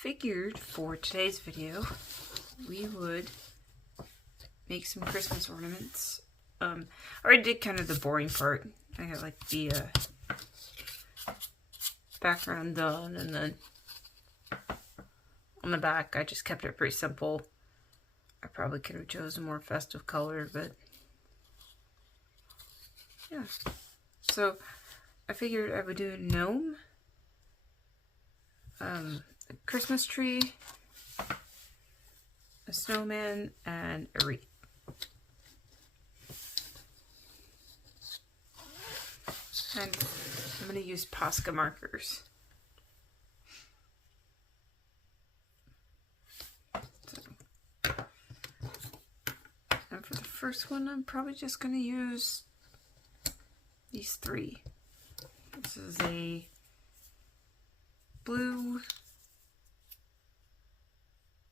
figured for today's video we would make some Christmas ornaments. I already did kind of the boring part. I got like the background done, and then on the back I just kept it pretty simple. I probably could have chosen a more festive color, but yeah. So I figured I would do a gnome, a Christmas tree, a snowman, and a wreath. And I'm going to use Posca markers. And for the first one, I'm probably just going to use these three. This is a blue,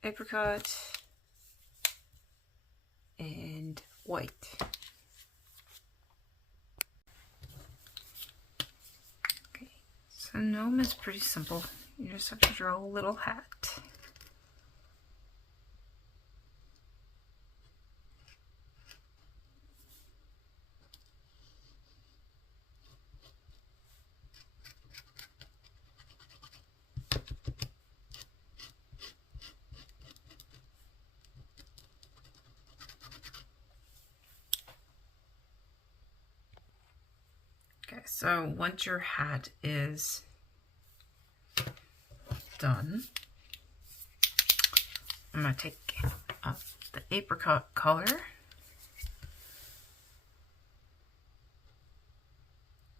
apricot, and white. Okay, so gnome is pretty simple. You just have to draw a little hat. Okay, so once your hat is done, I'm going to take the apricot color,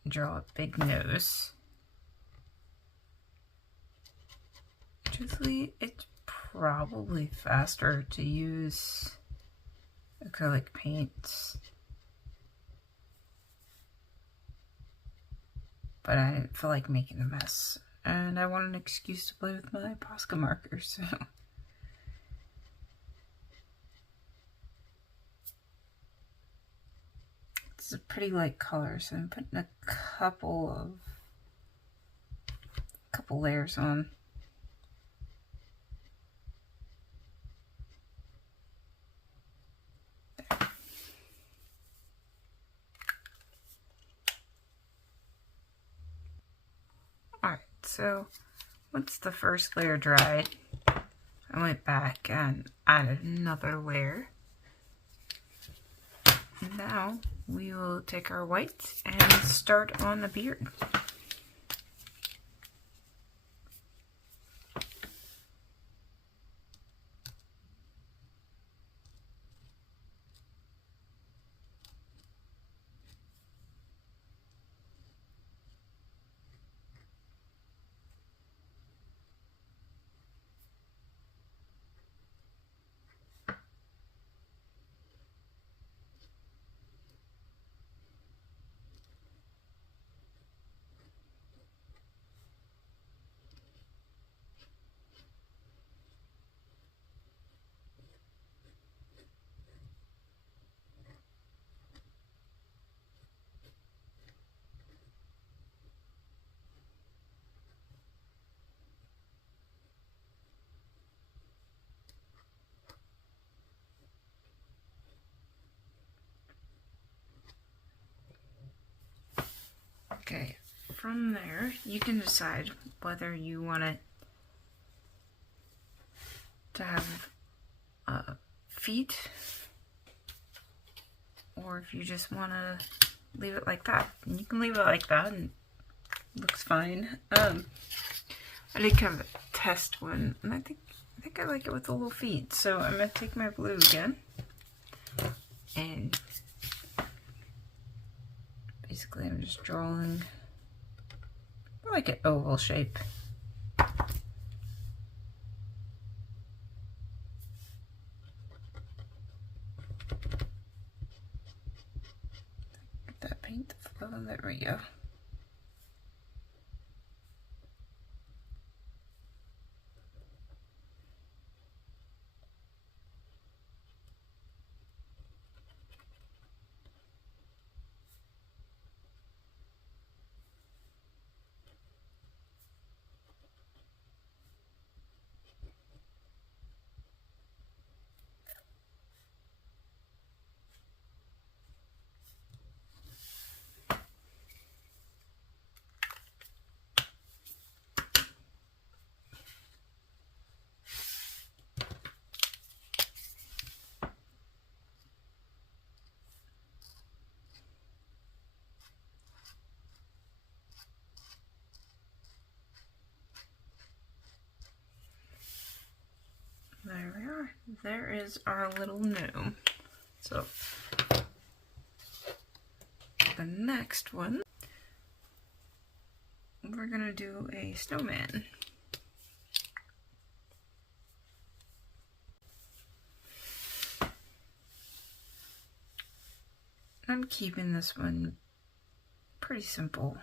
draw a big nose. Truthfully, it's probably faster to use acrylic paints, but I didn't feel like making a mess, and I want an excuse to play with my Posca markers, so. It's a pretty light color, so I'm putting a couple layers on. Alright, so once the first layer dried, I went back and added another layer. And now we will take our white and start on the beard. Okay, from there, you can decide whether you want it to have feet, or if you just want to leave it like that. And you can leave it like that, and it looks fine. I did kind of a test one, and I think I like it with the little feet. So I'm going to take my blue again, and basically I'm just drawing like an oval shape. Get that paint to flow, there we go. there is our little gnome. So the next one, we're gonna do a snowman. I'm keeping this one pretty simple.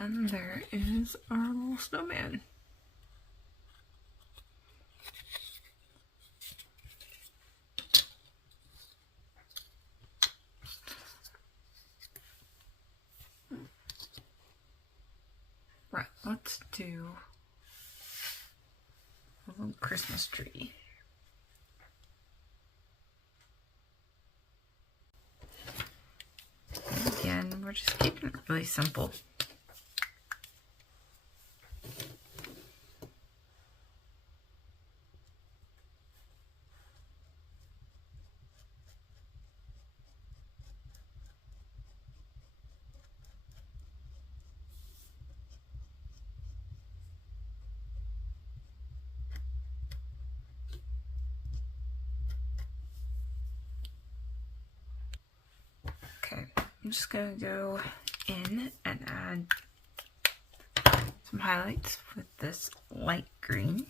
And there is our little snowman. Right, let's do a little Christmas tree. And again, we're just keeping it really simple. Okay, I'm just gonna go in and add some highlights with this light green.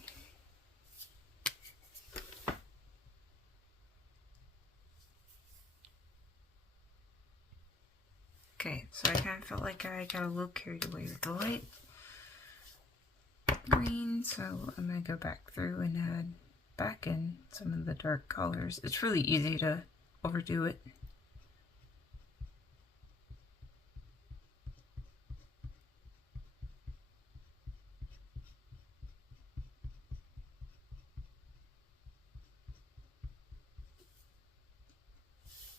Okay, so I kind of felt like I got a little carried away with the light green, so I'm gonna go back through and add back in some of the dark colors. It's really easy to overdo it.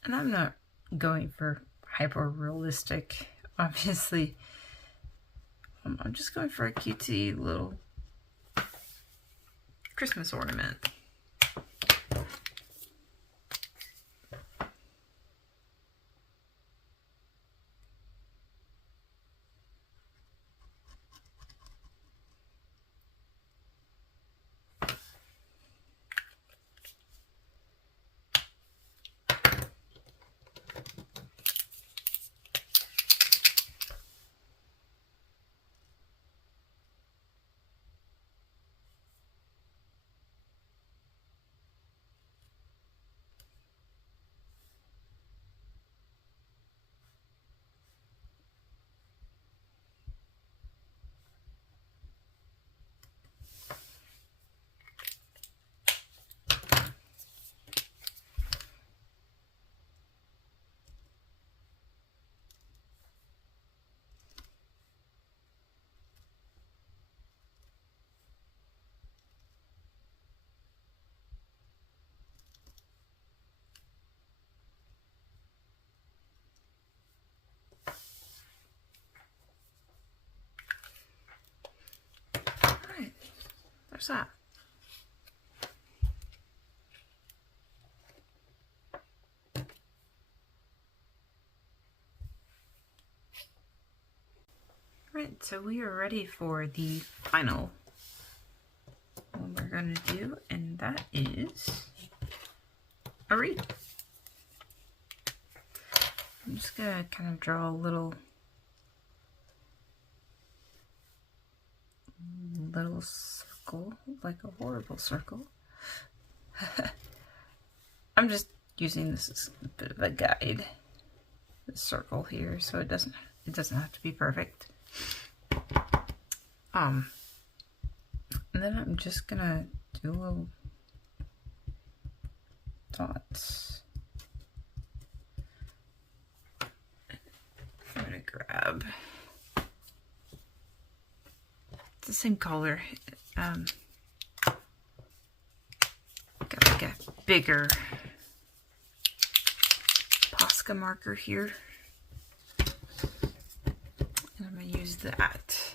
And I'm not going for hyper realistic, obviously. I'm just going for a cutesy little Christmas ornament. Alright, there's that. Right, so we are ready for the final one we're going to do, and that is a wreath. I'm just going to kind of draw a little circle, like a horrible circle. I'm just using this as a bit of a guide, this circle here, so it doesn't have to be perfect. And then I'm just gonna do little dots. I'm gonna grab the same color. Got like a bigger Posca marker here. And I'm gonna use that.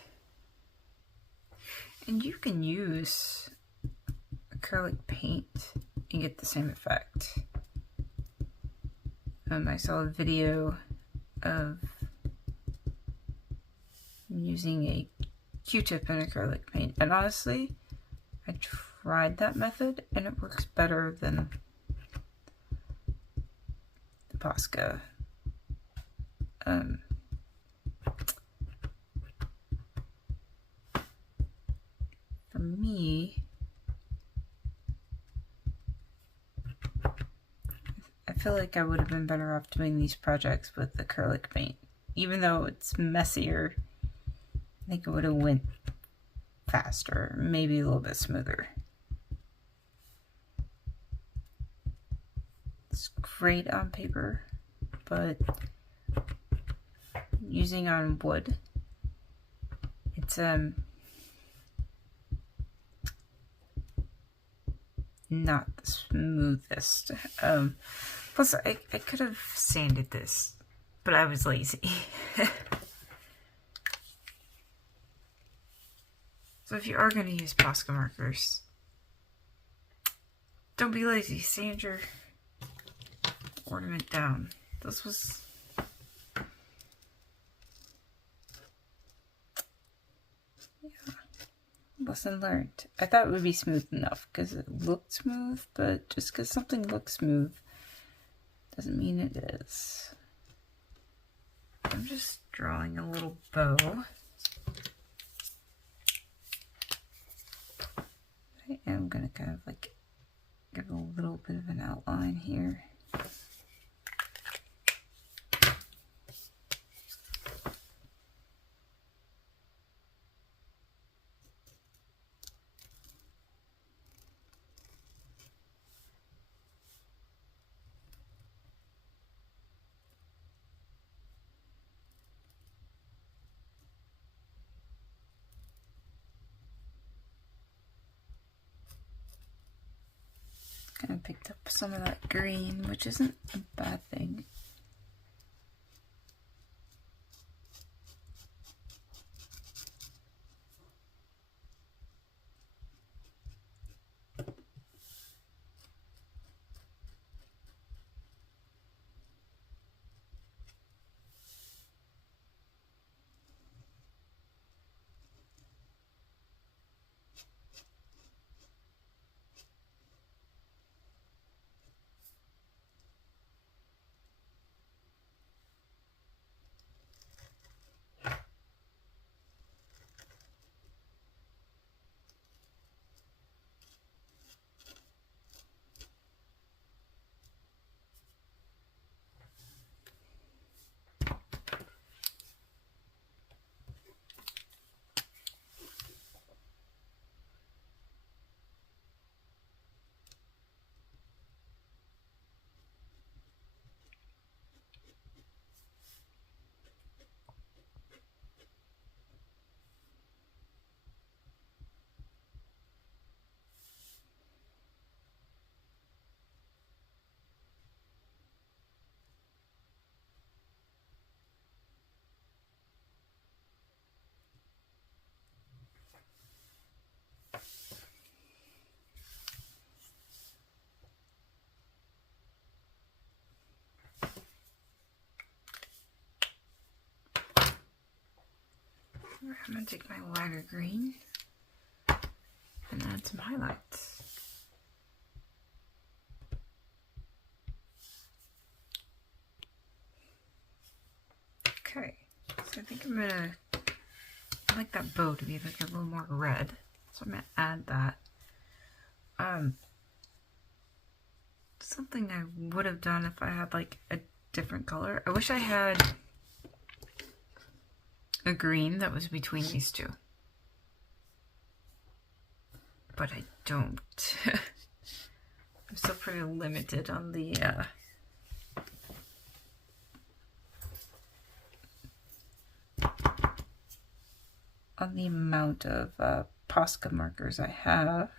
And you can use acrylic paint and get the same effect. I saw a video of using a Q-tip and acrylic paint, and honestly, I tried that method and it works better than the Posca. For me, I feel like I would have been better off doing these projects with acrylic paint. Even though it's messier, I think it would have went faster, maybe a little bit smoother. It's great on paper, but using on wood, it's not the smoothest. Plus, I could have sanded this, but I was lazy. So if you are going to use Posca markers, don't be lazy. Sand your ornament down. This was... yeah. Lesson learned. I thought it would be smooth enough because it looked smooth, but just because something looks smooth doesn't mean it is. I'm just drawing a little bow. And I'm going to kind of like give a little bit of an outline here. I picked up some of that green, which isn't a bad thing. I'm going to take my lighter green and add some highlights. Okay, so I think I'm going to, I like that bow to be like a little more red, so I'm going to add that. Something I would have done if I had like a different color. I wish I had a green that was between these two, but I don't. I'm still pretty limited on the amount of Posca markers I have.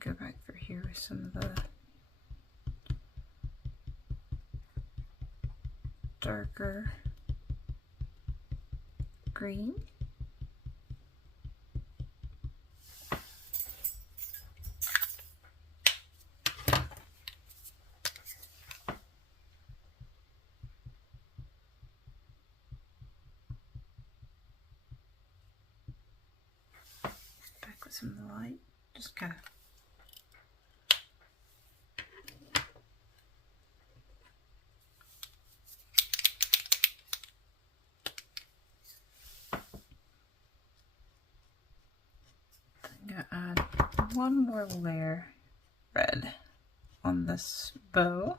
Go back through here with some of the darker green. Back with some of the light, just kind of add one more layer red on this bow.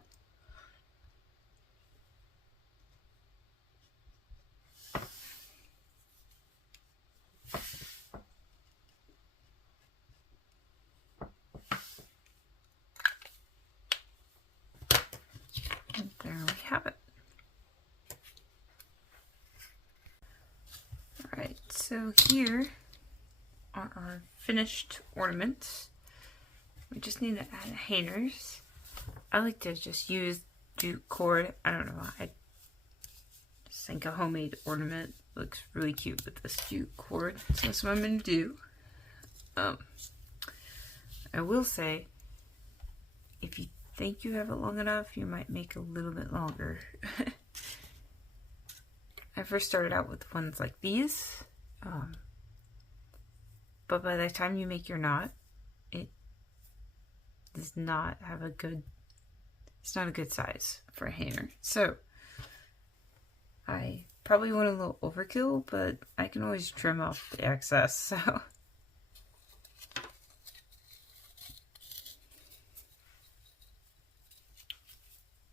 And there we have it. Alright, so here are our finished ornaments. We just need to add hangers. I like to just use jute cord. I don't know, I just think a homemade ornament looks really cute with this jute cord. So that's what I'm going to do. I will say, if you think you have it long enough, you might make a little bit longer. I first started out with ones like these. But by the time you make your knot, it does not have a good, it's not a good size for a hanger. So I probably went a little overkill, but I can always trim off the excess, so.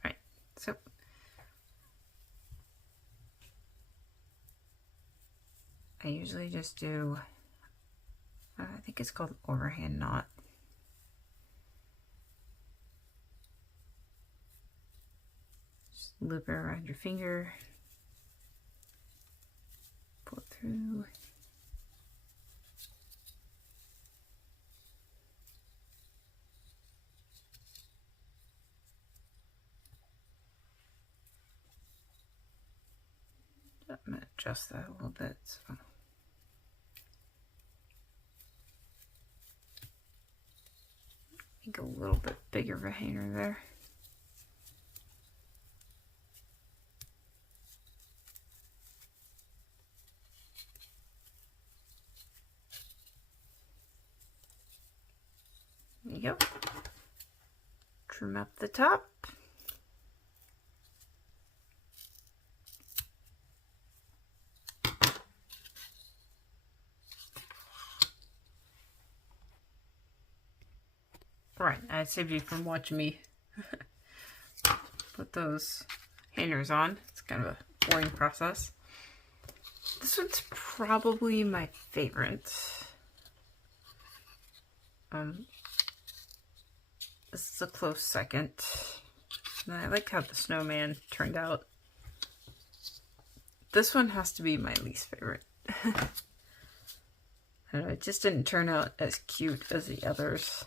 Alright, so I usually just do, I think it's called overhand knot. Just loop it around your finger. Pull it through. I'm going to adjust that a little bit. So. Make a little bit bigger of a hanger there. There you go. Trim up the top. Right, I saved you from watching me put those hangers on. It's kind of a boring process. This one's probably my favorite. This is a close second. And I like how the snowman turned out. This one has to be my least favorite. I don't know, it just didn't turn out as cute as the others.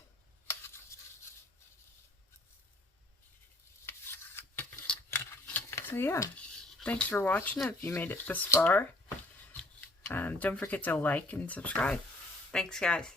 So yeah, thanks for watching if you made it this far. Don't forget to like and subscribe. Thanks, guys.